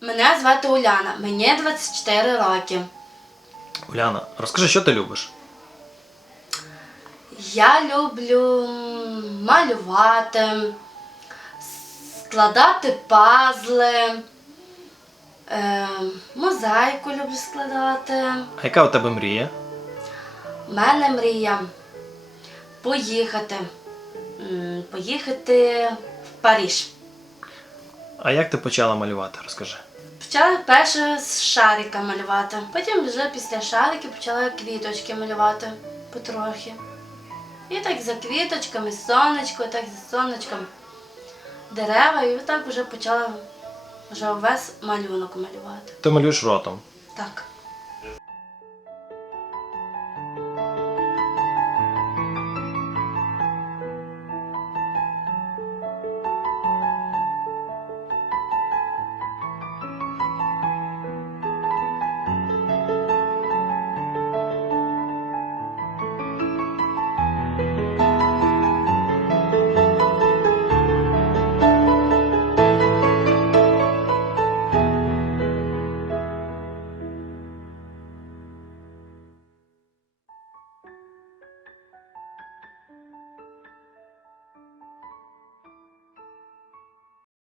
Мене звати Уляна, мені 24 роки. Уляна, розкажи, що ти любиш? Я люблю малювати, складати пазли, е, мозаїку люблю складати. А яка у тебе мрія? У мене мрія поїхати. м, Поїхати в Париж. А як ти почала малювати? Розкажи. Почала перше з шарика малювати. Потім вже після шариків почала квіточки малювати потрохи. І так за квіточками, сонечко, так за сонечком дерева, і так вже почала вже весь малюнок малювати. Ти малюєш ротом. Так.